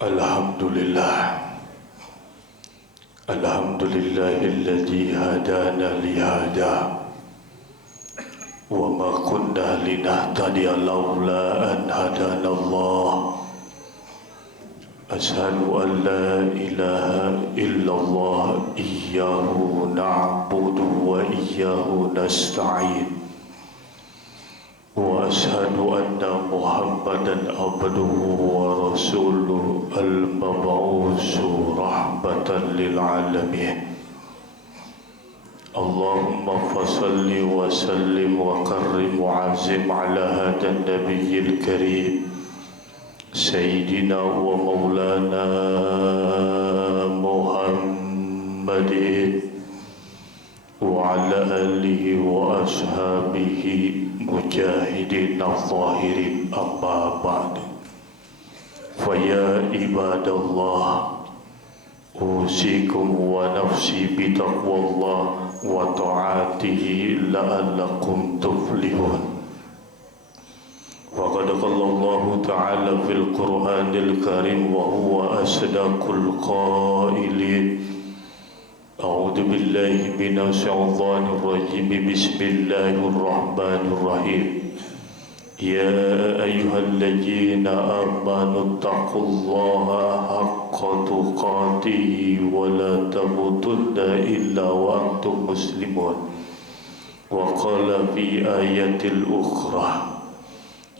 Alhamdulillah. Alhamdulillahilladzi hadana lihada wa ma kunna linahtadiya laula an hadana Allah. Ashhadu an la ilaha illallah iyyahu na'budu wa iyyahu nasta'in. Wa ashhadu anna Muhammadan abduhu wa rasuluhu al-mab'usu rahmatan lil alamin. Allahumma fasalli wa sallim wa karrim wa azim ala hadan nabiyyil karim Sayyidina wa maulana Muhammadin wa ala alihi wa ashabihi mujahidin al-zahirin amma ba'd. Faya ibadallah, usikum wa nafsi bitaqwallah wa ta'atihi la'allakum tuflihun. Faqad qala Allah ta'ala fil Qur'anil Karim wa huwa asdaqul qailin. A'udzu billahi minasyaitonir rajim. Bismillahirrahmanirrahim. Ya ayyuhalladzina amanu taqullaha haqqa tuqatih wa la tamutunna illa wa antum muslimun. Wa qala fi ayatil ukhra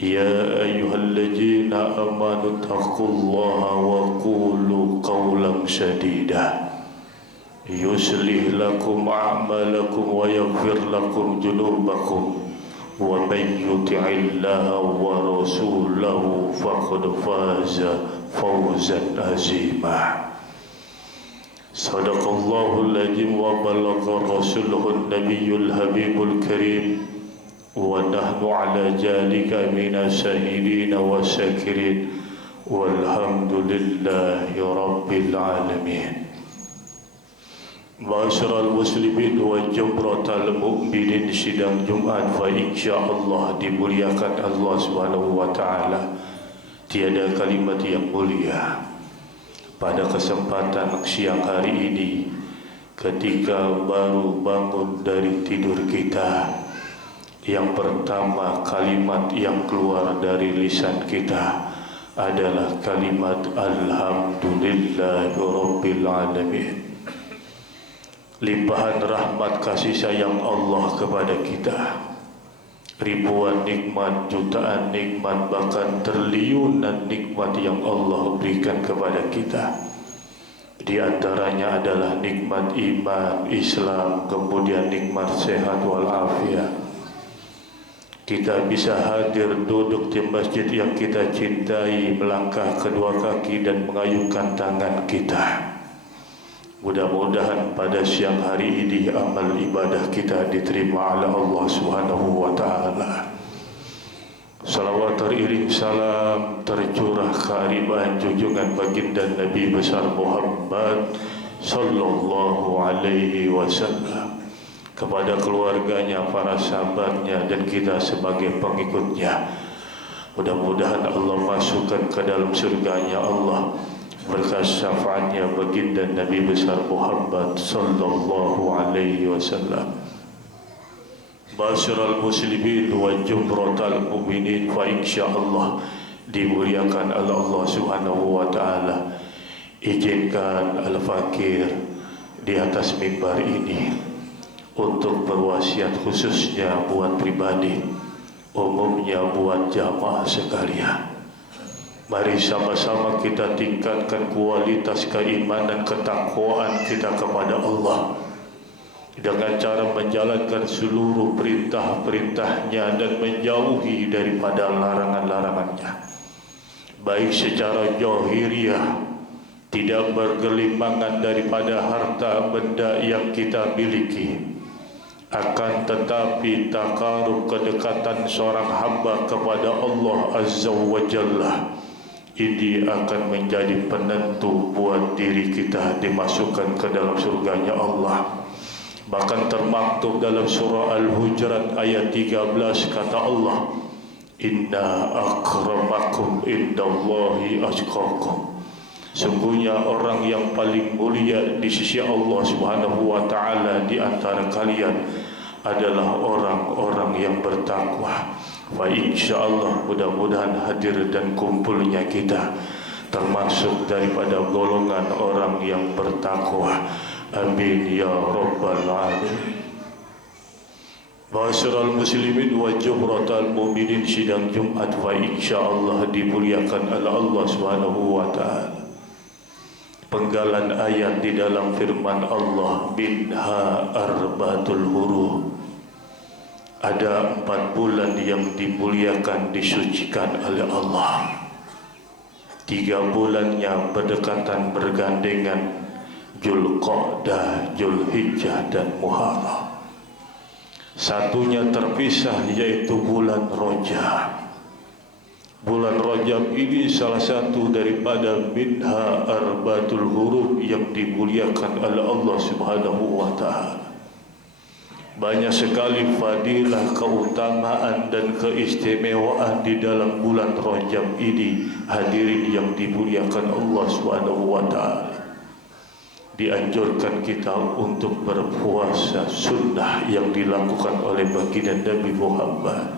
Ya ayyuhalladzina amanu taqullaha wa qulu qawlan sadida yuslih lakum a'malakum wa yaghfir lakum junubakum wa man yuti'illaha wa rasulahu faqad faza fawzan azima. Sadaqallahul azim wa balagha rasuluhun nabiyyul habibul karim wa nahnu ala jalika minas syahidin wa syakirin walhamdulillahi rabbil alamin. Ma'asyiral muslimin wa jumratal mu'minin, sidang Jumat fa insyaallah dimuliakan Allah Subhanahu wa taala. Tiada kalimat yang mulia pada kesempatan siang hari ini ketika baru bangun dari tidur kita. Yang pertama kalimat yang keluar dari lisan kita adalah kalimat alhamdulillahirabbil alamin. Limpahan rahmat kasih sayang Allah kepada kita, ribuan nikmat, jutaan nikmat, bahkan triliunan nikmat yang Allah berikan kepada kita. Di antaranya adalah nikmat iman, Islam, kemudian nikmat sehat walafiat. Kita bisa hadir duduk di masjid yang kita cintai, melangkah kedua kaki dan mengayunkan tangan kita. Mudah-mudahan pada siang hari ini amal ibadah kita diterima oleh Allah Subhanahu wa taala. Salawat teriring salam tercurah keariban junjungan baginda Nabi besar Muhammad sallallahu alaihi wasallam kepada keluarganya, para sahabatnya dan kita sebagai pengikutnya. Mudah-mudahan Allah masukkan ke dalam surganya Allah berkat syafaatnya baginda Nabi besar Muhammad sallallahu alaihi wasallam. Ma'asyiral muslimin wa jumratal mu'minin, fa insyaallah dimuliakan oleh Allah Subhanahu wa taala. Izinkan al-fakir di atas mimbar ini untuk berwasiat khususnya buat pribadi, umumnya buat jamaah sekalian. Mari sama-sama kita tingkatkan kualitas keimanan ketakwaan kita kepada Allah dengan cara menjalankan seluruh perintah-perintahnya dan menjauhi daripada larangan-larangannya. Baik secara zahiriah, tidak bergelimangan daripada harta benda yang kita miliki, akan tetapi takarub kedekatan seorang hamba kepada Allah Azza wa Jalla ini akan menjadi penentu buat diri kita dimasukkan ke dalam surganya Allah. Bahkan termaktub dalam surah Al-Hujurat ayat 13 kata Allah, Inna akramakum indallahi atqakum. Sungguhnya orang yang paling mulia di sisi Allah Subhanahu wa taala di antara kalian adalah orang-orang yang bertakwa. Fa insyaallah mudah-mudahan hadir dan kumpulnya kita termasuk daripada golongan orang yang bertakwa. Amin ya rabbal alamin. Ma'asyiral muslimin wa juhratal mu'minin, sidang Jumat fa insyaallah dimuliakan oleh Allah Subhanahu wa taala. Penggalan ayat di dalam firman Allah, minha arba'atul hurum. Ada 4 bulan yang dimuliakan, disucikan oleh Allah. 3 bulannya berdekatan bergandengan, Dzulqa'dah, Dzulhijjah dan Muharram. Satunya terpisah, yaitu bulan Rajab. Bulan Rajab ini salah satu daripada minha arba'atul hurum yang dimuliakan oleh Allah Subhanahu wa taala. Banyak sekali fadilah, keutamaan dan keistimewaan di dalam bulan Rajab ini, hadirin yang dimuliakan Allah Subhanahu wa taala. Dianjurkan kita untuk berpuasa sunnah yang dilakukan oleh baginda Nabi Muhammad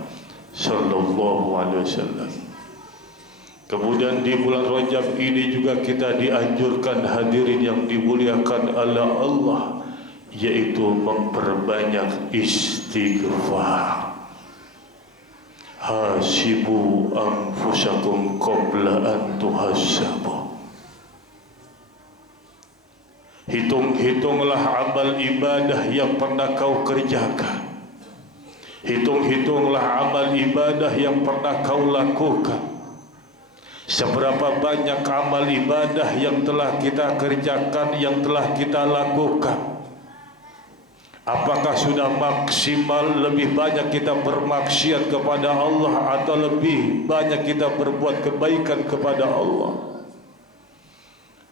sallallahu alaihi wasallam. Kemudian di bulan Rajab ini juga kita dianjurkan, hadirin yang dimuliakan oleh Allah, yaitu memperbanyak istighfar. Hasibu anfusakum qabla an tuhasabu. Hitung-hitunglah amal ibadah yang pernah kau kerjakan. Hitung-hitunglah amal ibadah yang pernah kau lakukan. Seberapa banyak amal ibadah yang telah kita kerjakan, yang telah kita lakukan? Apakah sudah maksimal lebih banyak kita bermaksiat kepada Allah, atau lebih banyak kita berbuat kebaikan kepada Allah?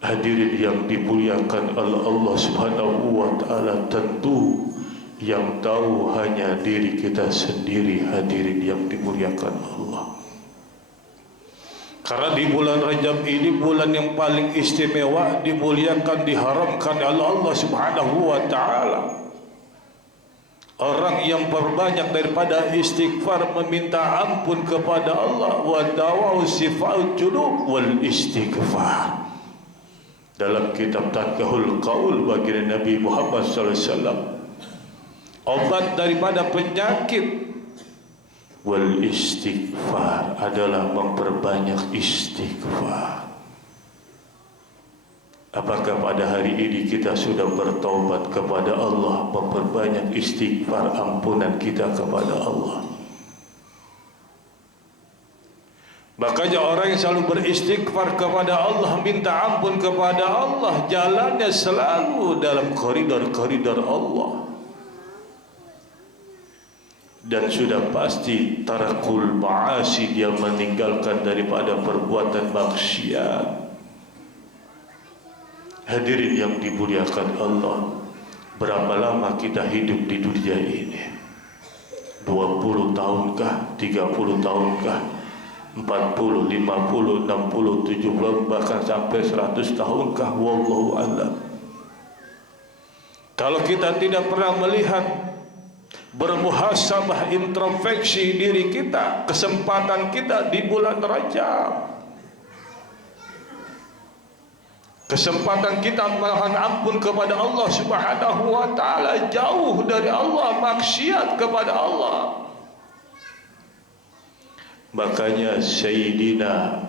Hadirin yang dimuliakan oleh Allah Subhanahu wa taala, tentu yang tahu hanya diri kita sendiri, hadirin yang dimuliakan Allah. Karena di bulan Rajab ini bulan yang paling istimewa, dimuliakan, diharamkan oleh Allah Subhanahu wa taala. Orang yang berbanyak daripada istighfar, meminta ampun kepada Allah, wa dawau sifa'ul junub wal istighfar. Dalam kitab Tadkahul Qaul baginda Nabi Muhammad sallallahu alaihi wasallam, obat daripada penyakit wal istighfar adalah memperbanyak istighfar. Apakah pada hari ini kita sudah bertaubat kepada Allah, memperbanyak istighfar, ampunan kita kepada Allah? Makanya orang yang selalu beristighfar kepada Allah, minta ampun kepada Allah, jalannya selalu dalam koridor-koridor Allah. Dan sudah pasti tarakul ma'asi, dia meninggalkan daripada perbuatan maksiat. Hadirin yang dimuliakan Allah, berapa lama kita hidup di dunia ini? 20 tahunkah? 30 tahunkah? 40, 50, 60, 70, bahkan sampai 100 tahunkah? Wallahu a'lam. Kalau kita tidak pernah melihat, bermuhasabah, introspeksi diri kita, kesempatan kita di bulan Rajab, kesempatan kita mohon ampun kepada Allah Subhanahu wa taala, jauh dari Allah, maksiat kepada Allah. Makanya Sayyidina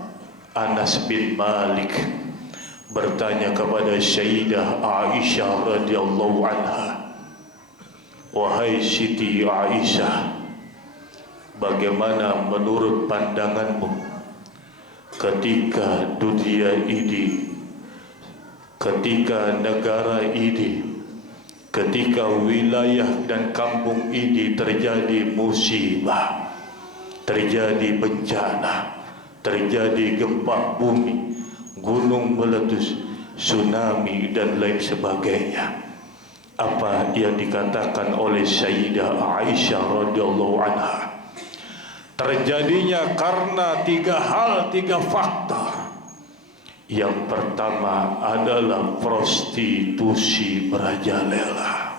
Anas bin Malik bertanya kepada Sayyidah Aisyah radhiyallahu anha, wahai Siti Aisyah, bagaimana menurut pandanganmu ketika dunia ini, ketika negara ini, ketika wilayah dan kampung ini terjadi musibah, terjadi bencana, terjadi gempa bumi, gunung meletus, tsunami dan lain sebagainya? Apa yang dikatakan oleh Sayyidah Aisyah radhiyallahu anha? Terjadinya karena 3 hal, 3 faktor. Yang pertama adalah prostitusi merajalela.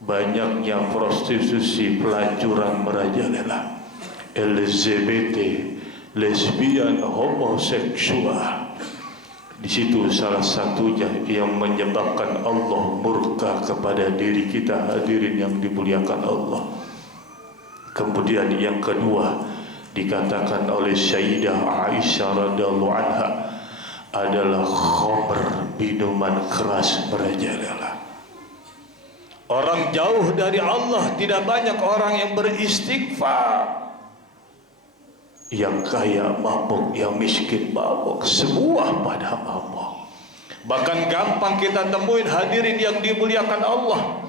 Banyaknya prostitusi, pelacuran merajalela, LGBT, lesbian, homoseksual. Di situ salah satunya yang menyebabkan Allah murka kepada diri kita, hadirin yang dimuliakan Allah. Kemudian yang kedua dikatakan oleh Sayyidah Aisyah radhiyallahu anha adalah khamr, minuman keras merajalela. Orang jauh dari Allah, tidak banyak orang yang beristighfar. Yang kaya mabuk, yang miskin mabuk, semua pada mabuk. Bahkan gampang kita temuin, hadirin yang dimuliakan Allah,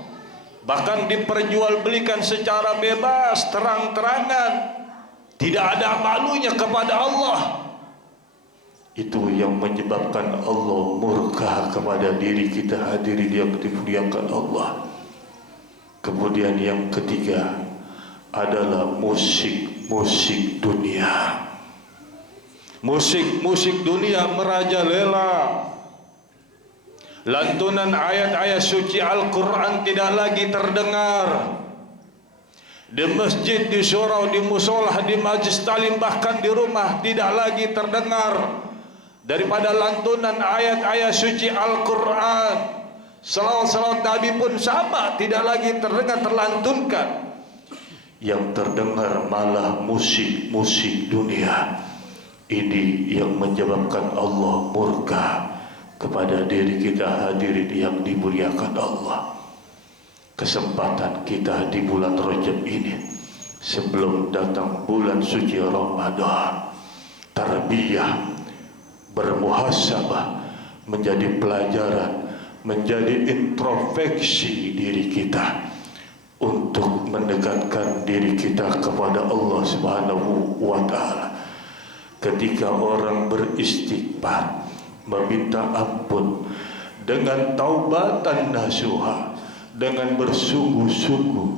bahkan diperjualbelikan secara bebas, terang-terangan, tidak ada malunya kepada Allah. Itu yang menyebabkan Allah murka kepada diri kita, hadirin yang dimuliakan Allah. Kemudian yang ketiga adalah musik dunia. Musik dunia merajalela. Lantunan ayat-ayat suci Al-Quran tidak lagi terdengar. Di masjid, di surau, di musolah, di majlis talim, bahkan di rumah tidak lagi terdengar. Daripada lantunan ayat-ayat suci Al-Quran, salawat-salawat Nabi pun sama, tidak lagi terdengar, terlantunkan. Yang terdengar malah musik dunia. Ini yang menyebabkan Allah murka kepada diri kita, hadirin yang dimuliakan Allah. Kesempatan kita di bulan Rajab ini, sebelum datang bulan suci Ramadan, tarbiyah, bermuhasabah, menjadi pelajaran, menjadi introspeksi diri kita untuk mendekatkan diri kita kepada Allah Subhanahu wa Ta'ala. Ketika orang beristighfar, meminta ampun dengan taubatan nasuha, dengan bersungguh-sungguh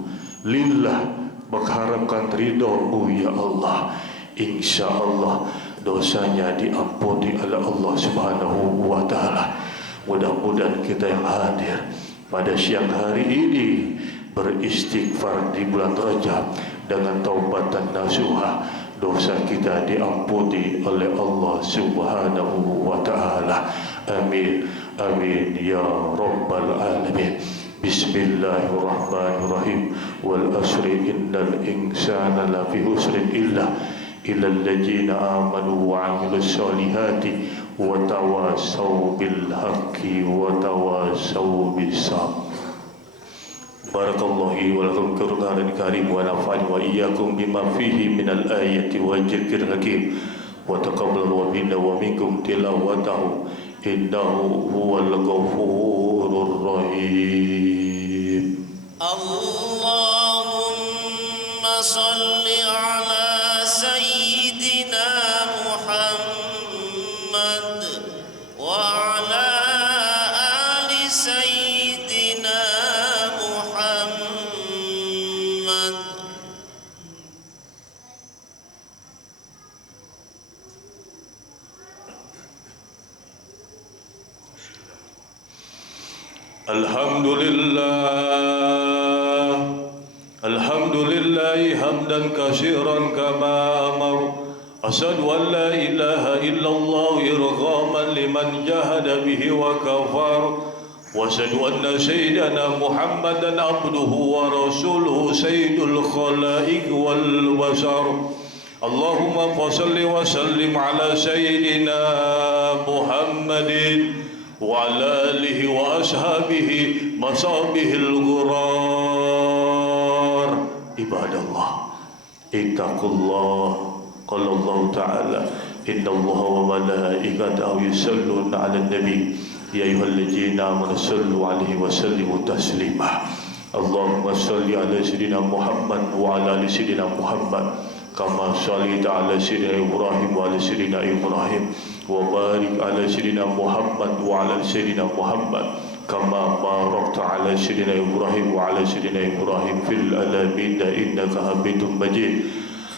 lillah, mengharapkan ridho-Mu ya Allah, insya Allah dosanya diampuni oleh Allah Subhanahu wa Ta'ala. Mudah-mudahan kita yang hadir pada siang hari ini beristighfar di bulan Rajab dengan taubatan nasuha, dosa kita diampuni oleh Allah Subhanahu wa Ta'ala. Amin, amin ya rabbal alamin. Bismillahirrahmanirrahim. Wal asri innal insana lafi husrin illa alladzina amanu wa amilus solihati wa tawasaw bil haqqi wa tawasaw bis sabr. Barakallahu wa lakum Qur'anan karim wa nafa'ani wa iyyakum bima fihi minal ayati wa dzikril hakim wa taqabbal minna wa minkum tilawatahu innahu huwal ghafurur rahim. Allahumma salli ala sayyidina Muhammad wa ala ali sayyidina Muhammad. Alhamdulillah hamdan katsiran kama amar. Asyhadu an la ilaha illallah irghaman liman jahada bihi wa kafar. Wa asyhadu anna sayyidana Muhammadan abduhu wa rasuluhu sayyidul khalaiq wal bashar. Allahumma fashalli wa sallim ala sayyidina Muhammadin wa ala alihi wa ashabihi masabihil ghurar. Ibadallah, ittaqullah. Qala Allah Ta'ala, inna Allah wa malaikatahu yusalluna 'alan nabi ya ayyuhalladzina amanu sallu 'alaihi wa sallimu taslima. Allahumma salli ala sayyidina Muhammad wa ala ali sayyidina Muhammad kama shallaita ala sayyidina Ibrahim wa ala sayyidina Ibrahim wa barik ala sayyidina Muhammad wa ala sayyidina Muhammad kama barakta ala sayyidina Ibrahim wa ala sayyidina Ibrahim fil alamin innaka Hamidum Majid.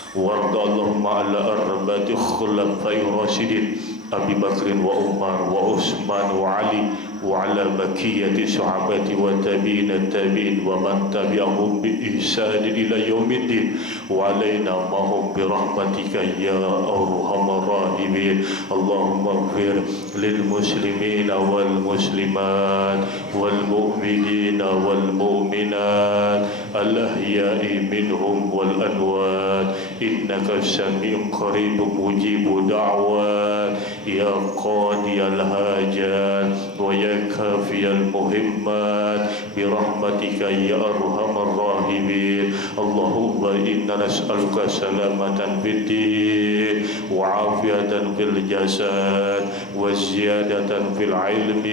Warda Allahumma ala arba'ati khulafai rasyidin أبي بكر وعمر وعثمان وعلي وعلى بقية الصحابة والتابعين التابعين ومن تبعهم بإحسان إلى يوم الدين وعلينا معهم برحمتك يا أرحم الراحمين. اللهم اغفر للمسلمين والمسلمات والمؤمنين والمؤمنات الأحياء منهم والأموات إنك سميع قريب مجيب دعوات يا قاضي الحاجات ويا كافي المهمات برحمتك يا أرحم الراحمين. اللهم إنا نسألك سلامة في الدين وعافية في الجسد وزيادة في العلم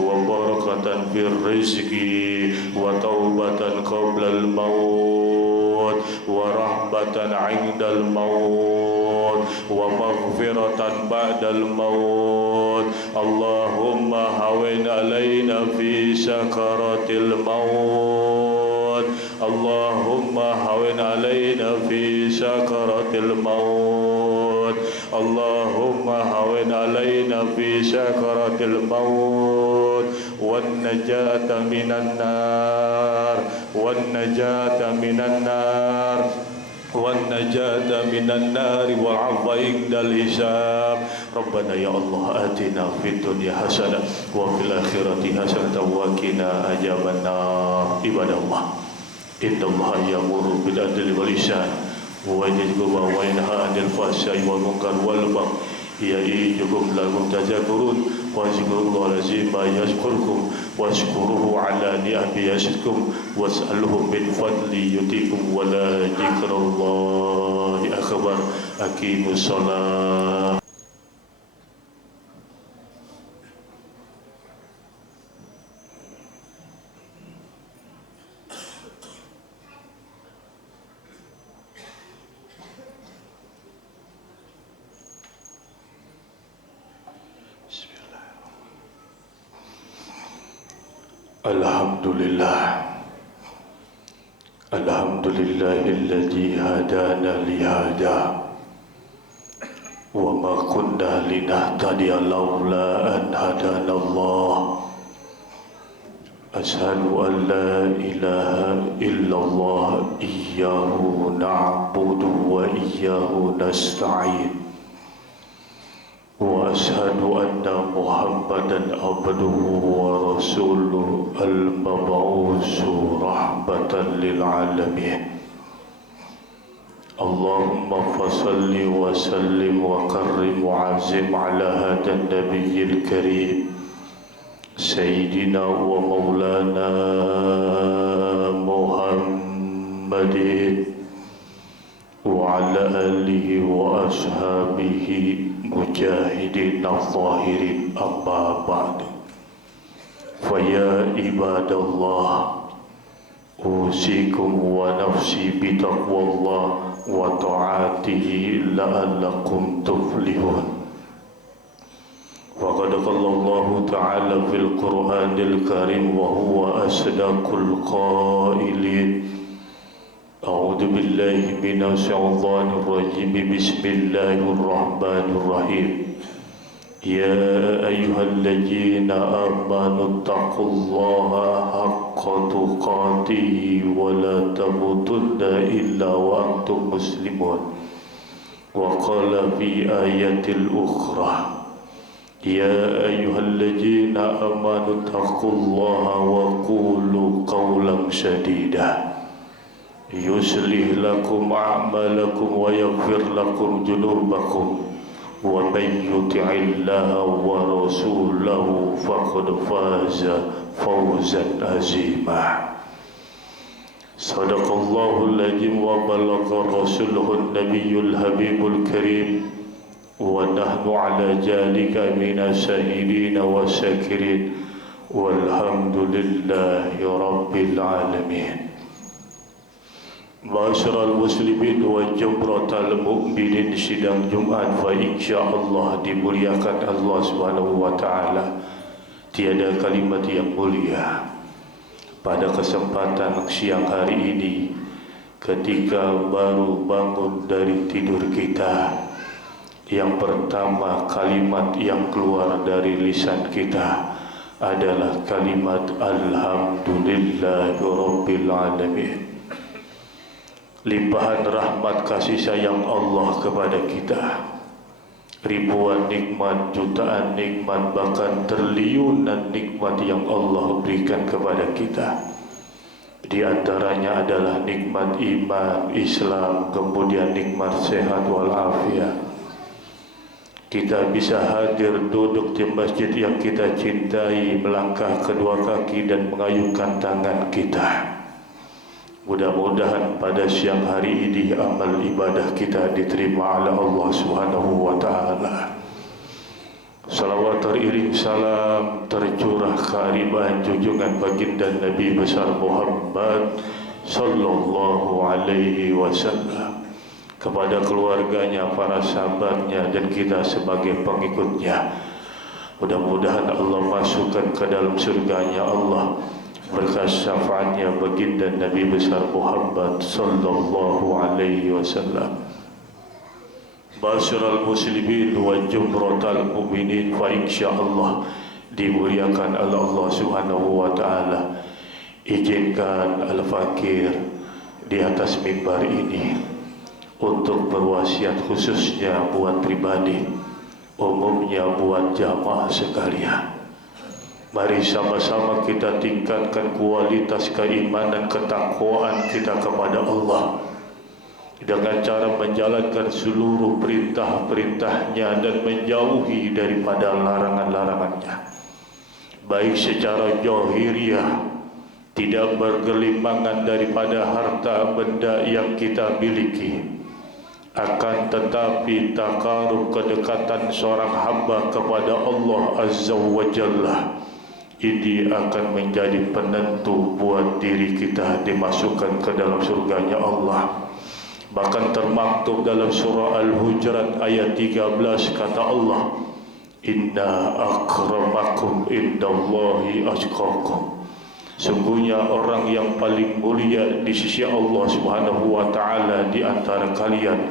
وبركة في الرزق وتوبة قبل الموت ورحمة عند الموت ومغفرة بعد الموت. اللهم هون علينا في سكرات الموت. اللهم هون علينا في سكرات الموت. اللهم هون علينا في سكرات الموت والنجاة من النار والنجاة من النار والنجاة من النار والعفو عند الحساب. ربنا يا الله آتنا في الدنيا حسنة وفي الآخرة حسنة وقنا عذاب النار. عباد الله إن الله يأمر بالعدل والإحسان وينهى عن الفحشاء والمنكر والبغي يعظكم لعلكم تذكرون واذكروا الله العظيم يذكركم واشكروه على نعمه يزدكم واسألوه من فضله يؤتكم ولذكر الله أكبر. أقيموا الصلاة. الحمد لله الذي هدانا لهذا وما كنا لنهتدي لولا أن هدانا الله. أشهد أن لا إله إلا الله إياه نعبد وإياه نستعين وأشهد أن محمدا عبده ورسوله المبعوث رحمة للعالمين. اللهم فصل وسلم وكرم وعزم على هذا النبي الكريم سيدنا ومولانا محمد وعلى آله وأصحابه مجاهدين الظاهرين. أما بعد فيا عباد الله أوصيكم ونفسي بتقوى الله وطاعته لعلكم تفلحون. وقد قال الله تعالى في القرآن الكريم وهو أصدق القائلين: أعوذ بالله من الشيطان الرجيم بسم الله الرحمن الرحيم يا أيها الذين آمنوا اتقوا الله حق تقاته ولا تموتن إلا وأنتم مسلمون. وقال في آية الأخرى يا أيها الذين آمنوا اتقوا الله وقولوا قولا سديدا يصلح لكم أعمالكم ويغفر لكم ذنوبكم ومن يطع الله ورسوله فقد فاز فوزا عظيما. صدق الله العظيم وبلغ رسوله النبي الحبيب الكريم ونحن على ذلك من الشاهدين والشاكرين والحمد لله رب العالمين. Ma'asyiral muslimin wa jumratal mu'minin, sidang Jumat fa insyaallah dimuliakan Allah Subhanahu wa taala. Tiada kalimat yang mulia pada kesempatan siang hari ini ketika baru bangun dari tidur kita, Yang pertama, kalimat yang keluar dari lisan kita adalah kalimat Alhamdulillahirabbil alamin. Limpahan rahmat kasih sayang Allah kepada kita, ribuan nikmat, jutaan nikmat, bahkan triliunan nikmat yang Allah berikan kepada kita. Di antaranya adalah nikmat iman, Islam, kemudian nikmat sehat walafiat. Kita bisa hadir duduk di masjid yang kita cintai, melangkah kedua kaki dan mengayunkan tangan kita. Mudah-mudahan pada siang hari ini amal ibadah kita diterima oleh Allah Subhanahu wa taala. Salawat teriring salam tercurah keharibaan junjungan baginda Nabi besar Muhammad sallallahu alaihi wasallam kepada keluarganya, para sahabatnya, dan kita sebagai pengikutnya. Mudah-mudahan Allah masukkan ke dalam surganya Allah berkat syafaatnya baginda Nabi besar Muhammad sallallahu alaihi wasallam. Basyiral muslimin wa jumratal mu'minin, fa insyaallah dimuliakan oleh Allah Subhanahu wa taala. Izinkan al-fakir di atas mimbar ini untuk berwasiat khususnya buat pribadi, umumnya buat jamaah sekalian. Mari sama-sama kita tingkatkan kualitas keimanan ketakwaan kita kepada Allah dengan cara menjalankan seluruh perintah-perintahnya dan menjauhi daripada larangan-larangannya. Baik secara zahiriah, tidak bergelimpangan daripada harta benda yang kita miliki, akan tetapi takarub kedekatan seorang hamba kepada Allah Azza wa Jalla ini akan menjadi penentu buat diri kita dimasukkan ke dalam surganya Allah. Bahkan termaktub dalam surah Al-Hujurat ayat 13 kata Allah, Inna akramakum indallahi atqakum. Sungguhnya orang yang paling mulia di sisi Allah Subhanahu wa taala di antara kalian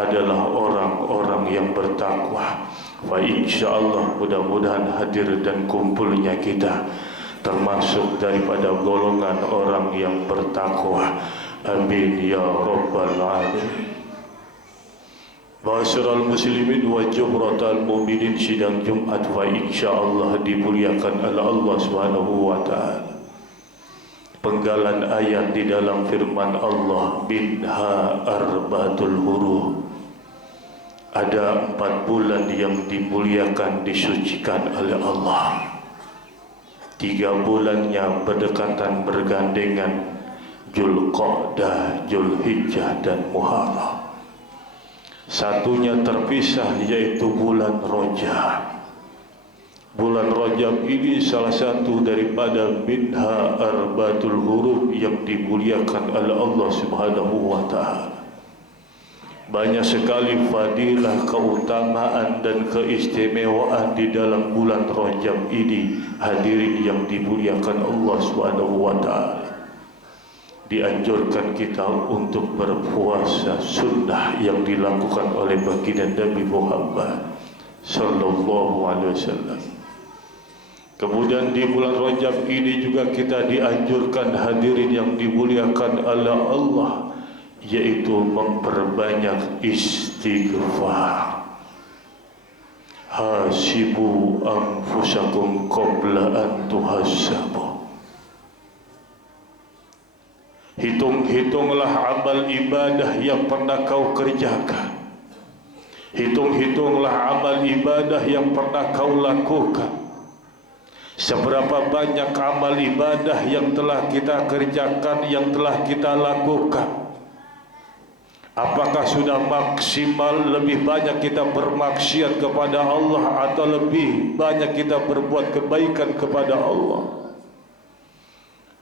adalah orang-orang yang bertakwa. Fa insyaallah mudah-mudahan hadir dan kumpulnya kita termasuk daripada golongan orang yang bertakwa. Amin ya rabbal alamin. Ma'asyiral muslimin wa jumratal mu'minin, sidang Jumat wa insyaallah dimuliakan oleh Allah Subhanahu wa taala. Penggalan ayat di dalam firman Allah, minha arba'atul hurum. Ada 4 bulan yang dimuliakan, disucikan oleh Allah. 3 bulannya berdekatan bergandengan, Dzulqa'dah, Dzulhijjah dan Muharram. Satunya terpisah, yaitu bulan Rajab. Bulan Rajab ini salah satu daripada minha arba'atul hurum yang dimuliakan oleh Allah Subhanahu wa taala. Banyak sekali fadilah, keutamaan dan keistimewaan di dalam bulan Rajab ini. Hadirin yang dimuliakan Allah Subhanahu wa taala, dianjurkan kita untuk berpuasa sunnah yang dilakukan oleh baginda Nabi Muhammad sallallahu alaihi wasallam. Kemudian di bulan Rajab ini juga kita dianjurkan, hadirin yang dimuliakan oleh Allah, yaitu memperbanyak istighfar. Hasibu anfusakum qabla an tuhasabu. Hitung-hitunglah amal ibadah yang pernah kau kerjakan. Hitung-hitunglah amal ibadah yang pernah kau lakukan. Seberapa banyak amal ibadah yang telah kita kerjakan, yang telah kita lakukan? Apakah sudah maksimal lebih banyak kita bermaksiat kepada Allah, atau lebih banyak kita berbuat kebaikan kepada Allah?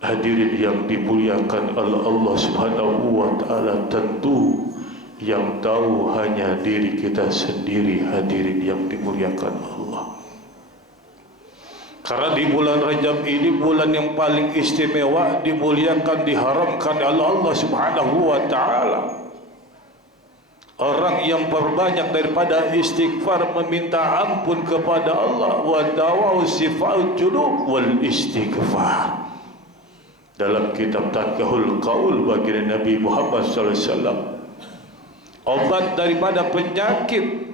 Hadirin yang dimuliakan oleh Allah Subhanahu wa taala, tentu yang tahu hanya diri kita sendiri, hadirin yang dimuliakan Allah. Karena di bulan Rajab ini bulan yang paling istimewa, dimuliakan, diharamkan oleh Allah Subhanahu wa taala. Orang yang berbanyak daripada istighfar, meminta ampun kepada Allah, wa dawau sifa'ul junub wal istighfar. Dalam kitab Tadkahul Qaul baginda Nabi Muhammad sallallahu alaihi wasallam, obat daripada penyakit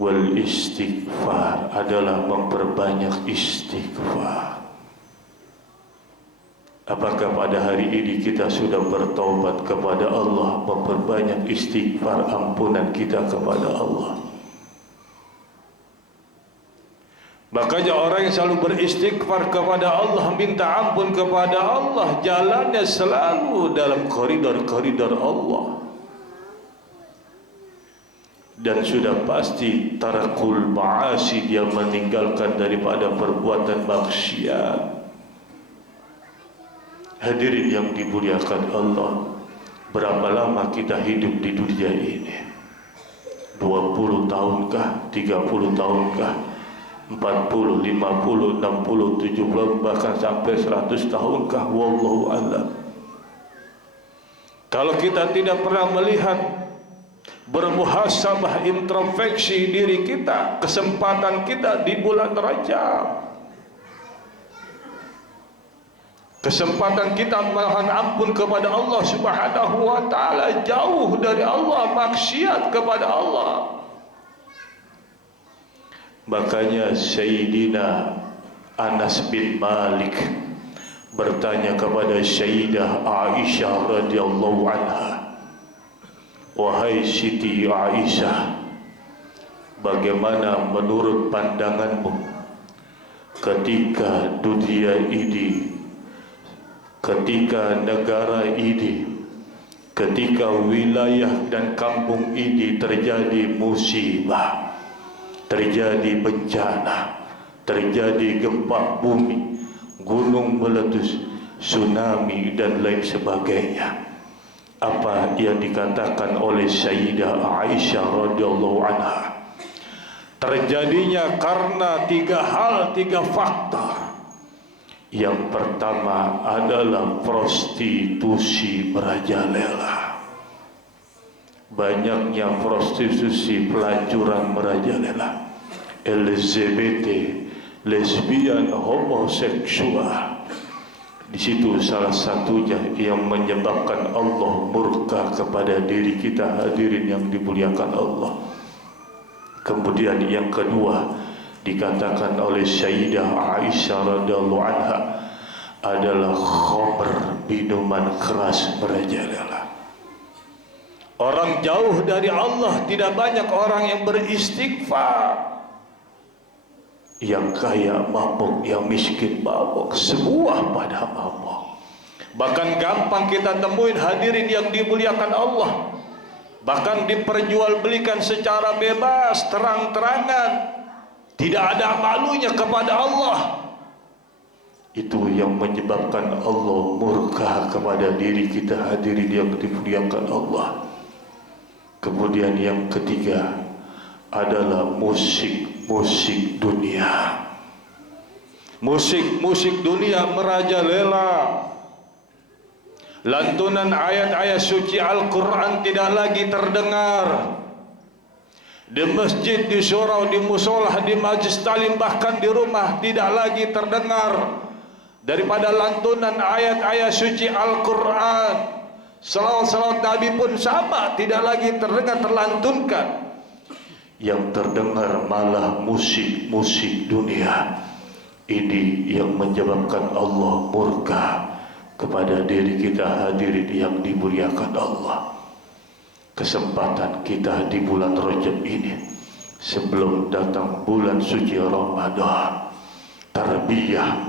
wal istighfar adalah memperbanyak istighfar. Apakah pada hari ini kita sudah bertaubat kepada Allah, memperbanyak istighfar ampunan kita kepada Allah? Makanya orang yang selalu beristighfar kepada Allah, minta ampun kepada Allah, jalannya selalu dalam koridor-koridor Allah. Dan sudah pasti tarakul ma'asi, dia meninggalkan daripada perbuatan maksiat. Hadirin yang dimuliakan Allah, berapa lama kita hidup di dunia ini? 20 tahunkah? 30 tahunkah? 40, 50, 60, 70, bahkan sampai 100 tahunkah? Wallahu a'lam. Kalau kita tidak pernah melihat, bermuhasabah, introspeksi diri kita, kesempatan kita di bulan Rajab, kesempatan kita mohon ampun kepada Allah Subhanahu wa taala, jauh dari Allah, maksiat kepada Allah. Makanya Sayyidina Anas bin Malik bertanya kepada Sayyidah Aisyah radhiyallahu anha, wahai Siti Aisyah, bagaimana menurut pandanganmu ketika dunia ini, ketika negara ini, ketika wilayah dan kampung ini terjadi musibah, terjadi bencana, terjadi gempa bumi, gunung meletus, tsunami dan lain sebagainya. Apa yang dikatakan oleh Sayyidah Aisyah radhiyallahu anha? Terjadinya karena 3 hal, 3 faktor. Yang pertama adalah prostitusi merajalela. Banyaknya prostitusi, pelacuran merajalela, LGBT, lesbian, homoseksual. Di situ salah satunya yang menyebabkan Allah murka kepada diri kita, hadirin yang dimuliakan Allah. Kemudian yang kedua dikatakan oleh Sayyidah Aisyah radhiyallahu anha adalah khamr, minuman keras merajalela. Orang jauh dari Allah, tidak banyak orang yang beristighfar. Yang kaya mabuk, yang miskin mabuk, semua pada mabuk. Bahkan gampang kita temuin, hadirin yang dimuliakan Allah, bahkan diperjualbelikan secara bebas, terang-terangan, tidak ada malunya kepada Allah. Itu yang menyebabkan Allah murka kepada diri kita, hadirin yang dimuliakan Allah. Kemudian yang ketiga adalah musik dunia. Musik dunia merajalela. Lantunan ayat-ayat suci Al-Quran tidak lagi terdengar. Di masjid, di surau, di musolah, di majlis talim, bahkan di rumah tidak lagi terdengar daripada lantunan ayat-ayat suci Al-Quran. Salawat-salawat Nabi pun sama, tidak lagi terdengar, terlantunkan. Yang terdengar malah musik dunia. Ini yang menyebabkan Allah murka kepada diri kita, hadirin yang dimuliakan Allah. Kesempatan kita di bulan Rajab ini, sebelum datang bulan suci Ramadan, tarbiyah,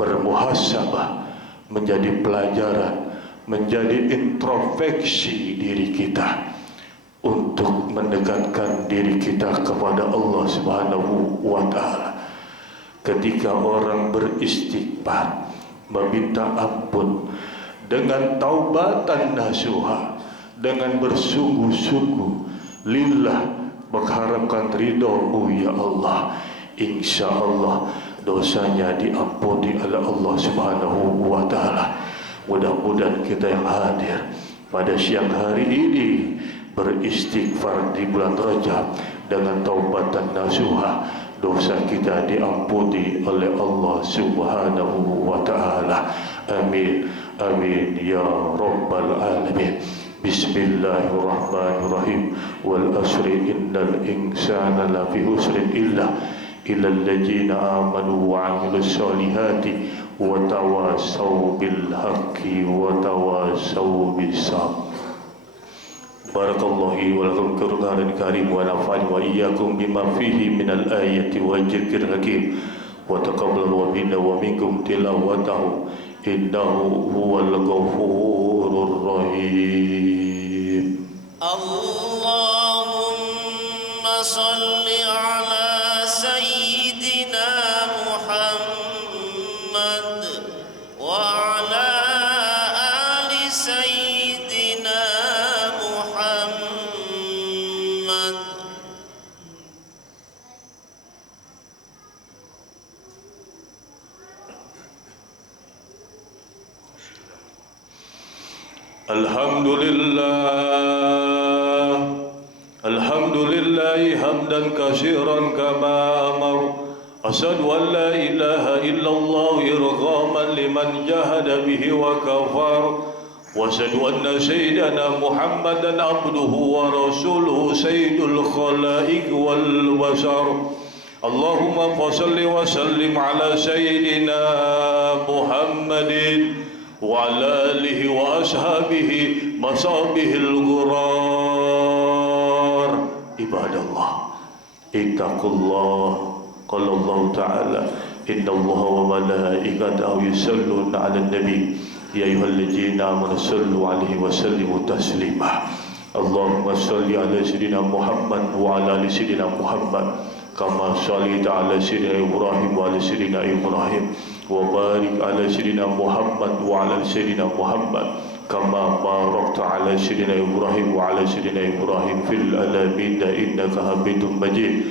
bermuhasabah, menjadi pelajaran, menjadi introspeksi diri kita untuk mendekatkan diri kita kepada Allah Subhanahu wa taala. Ketika orang beristighfar, meminta ampun dengan taubatan nasuha, dengan bersungguh-sungguh lillah, mengharapkan ridho-Mu ya Allah, insya Allah dosanya diampuni oleh Allah Subhanahu wa taala. Mudah-mudahan kita yang hadir pada siang hari ini beristighfar di bulan Rajab dengan taubatan nasuha, dosa kita diampuni oleh Allah Subhanahu wa taala. Amin amin ya rabbal alamin. Bismillahirrahmanirrahim. Wal asri innal insana lafi husrin illa alladzina amanu wa 'amilus solihati wa tawasaw bil haqqi wa tawasaw bis sabr. Barakallahu wa lakum fil Qur'anil karim wa nafa'ani wa iyyakum bima fihi minal ayati wa dzikril hakim wa taqabbalallahu minna wa minkum tilawatahu innahu huwal ghafurur rahim. Allahumma salli ala sayyidina Muhammad wa ala ali sayyidina Muhammad. Alhamdulillahi hamdan katsiran kama amar. Asyhadu an la ilaha illallah irghaman liman jahada bihi wa kafar. Wa asyhadu anna sayyidana Muhammadan abduhu wa rasuluhu sayyidul khalaiq wal bashar. Allahumma fashalli wa sallim ala sayyidina Muhammadin wa ala alihi wa ashabihi masabihil ghurar. Ibadallah, ittaqullah. Qala Allah ta'ala, inna Allah wa malaikatahu yusalluna 'alan nabi ya ayyuhalladzina amanu sallu 'alaihi wa sallimu taslima. Allahumma shalli 'ala sayyidina Muhammad wa 'ala ali sayyidina Muhammad kama shallaita 'ala sayyidina Ibrahim wa 'ala sayyidina Ibrahim wa barik 'ala sayyidina Muhammad wa 'ala sayyidina Muhammad kama barakta 'ala sayyidina Ibrahim wa 'ala sayyidina Ibrahim fil alamin innaka Hamidum Majid.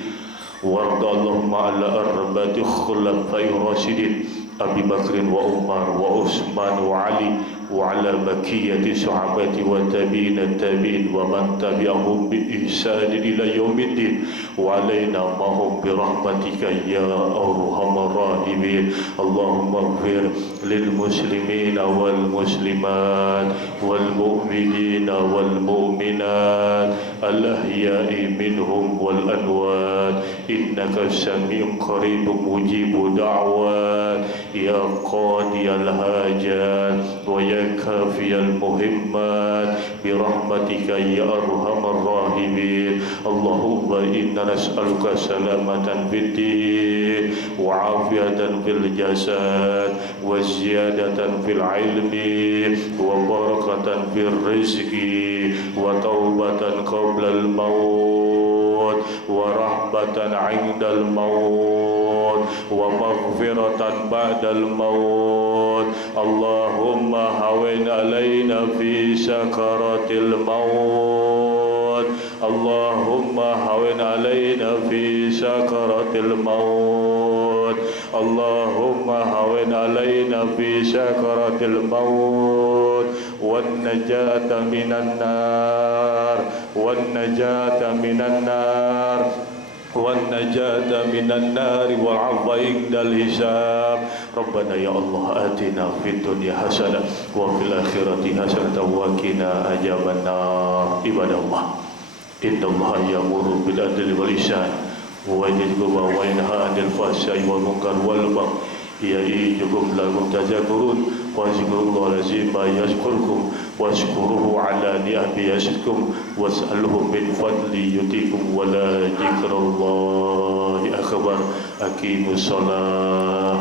Warda Allahumma 'ala arba'ati khulafa'ir rasyidin Abi Bakr wa Umar wa Utsman wa Ali wa 'ala bakiyati sahabati wa tabi'in tabi'in wa man tabi'ahum bi ihsan ila yaumiddin wa 'alaina mahum bi rahmatika ya arhamar rahimin. Allahumma ighfir lil muslimina wal muslimat wal mu'minina wal mu'minat al ahya'i minhum wal amwat innaka sami'un qaribun mujibud da'wat ya qadiyal hajat wa ya kafiyal muhimmat bi rahmatika ya arhamar rahimin. Allahumma inna nas'aluka salamatan fid din wa afiyatan fil jasad wa ziyadatan fil ilmi wa barakatan fil rizqi wa taubatan qabla al maut wa rahmatan 'indal maut wa maghfiratan ba'dal maut. Allahumma hawin alaina fi sakaratil maut. Allahumma hawin alaina fi sakaratil maut. Allahumma hawin alaina fi sakaratil maut wan najata minan nar wan najata minan nar wan najata minan nar wal 'afwa indal hisab. Rabbana ya Allah atina fid dunya hasanah wa fil akhirati hasanah wa qina adzaban nar. Ibadallah, innallaha ya'muru bil adli wal ihsan wa yanha 'anil fahsya'i wal munkar wal baghi ya'idukum la'allakum tadhakkarun. Wazkurullaha lazima yazkurkum washkuruhu ala ni'amihi yazidkum was'aluhu min fadli yutikum wa la dzikrallahi akbar. Aqimus shalah.